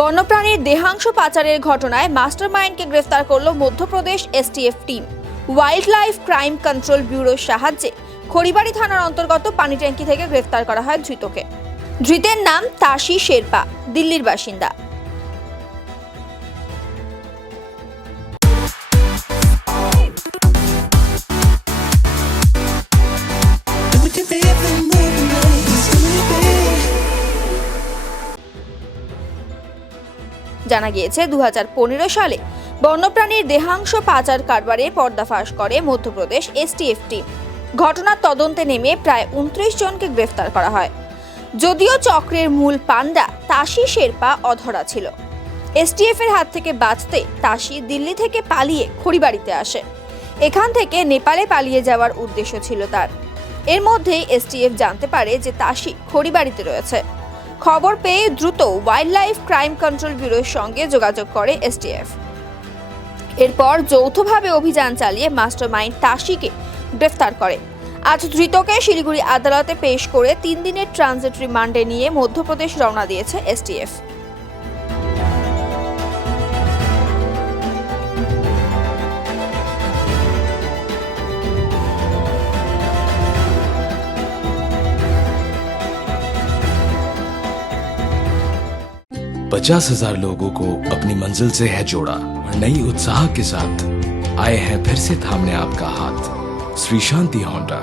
বন্যপ্রাণীর দেহাংশ পাচারের ঘটনায় মাস্টারমাইন্ডকে গ্রেফতার করল Madhya Pradesh STF team. Wild life crime control ব্যুরোর সাহায্যে খড়িবাড়ি থানার অন্তর্গত পানিট্যাঙ্কি থেকে গ্রেফতার করা হয় ধৃতকে। ধৃতের নাম তাশি শেরপা, দিল্লির বাসিন্দা। জানা গিয়েছে 2015 সালে বন্যপ্রাণীর দেহাংশ পাচার কারবারে পর্দাফাশ করে মধ্যপ্রদেশ এসটিএফ টিম। ঘটনার তদন্তে নেমে প্রায় 29 জনকে গ্রেফতার করা হয়। যদিও চক্রের মূল পান্ডা তাশি শেরপা অধরা ছিল। এসটিএফ এর হাত থেকে বাঁচতে তাশি দিল্লি থেকে পালিয়ে খড়িবাড়িতে আসে। এখান থেকে নেপালে পালিয়ে যাওয়ার উদ্দেশ্য ছিল তার। এর মধ্যেই এসটিএফ জানতে পারে যে তাশি খড়িবাড়িতে রয়েছে। খবর পেয়ে দ্রুত ওয়াইল্ড লাইফ ক্রাইম কন্ট্রোল ব্যুরোর সঙ্গে যোগাযোগ করে এসটিএফ। এরপর যৌথভাবে অভিযান চালিয়ে মাস্টারমাইন্ড তাশিকে গ্রেফতার করে। আজ ধৃতকে শিলিগুড়ি আদালতে পেশ করে 3 দিনের ট্রানজিট রিমান্ডে নিয়ে মধ্যপ্রদেশ রওনা দিয়েছে এসটিএফ। पचास हजार लोगों को अपनी मंजिल से है जोड़ा और नई उत्साह के साथ आए हैं फिर से थामने आपका हाथ। श्री शांति होंडा।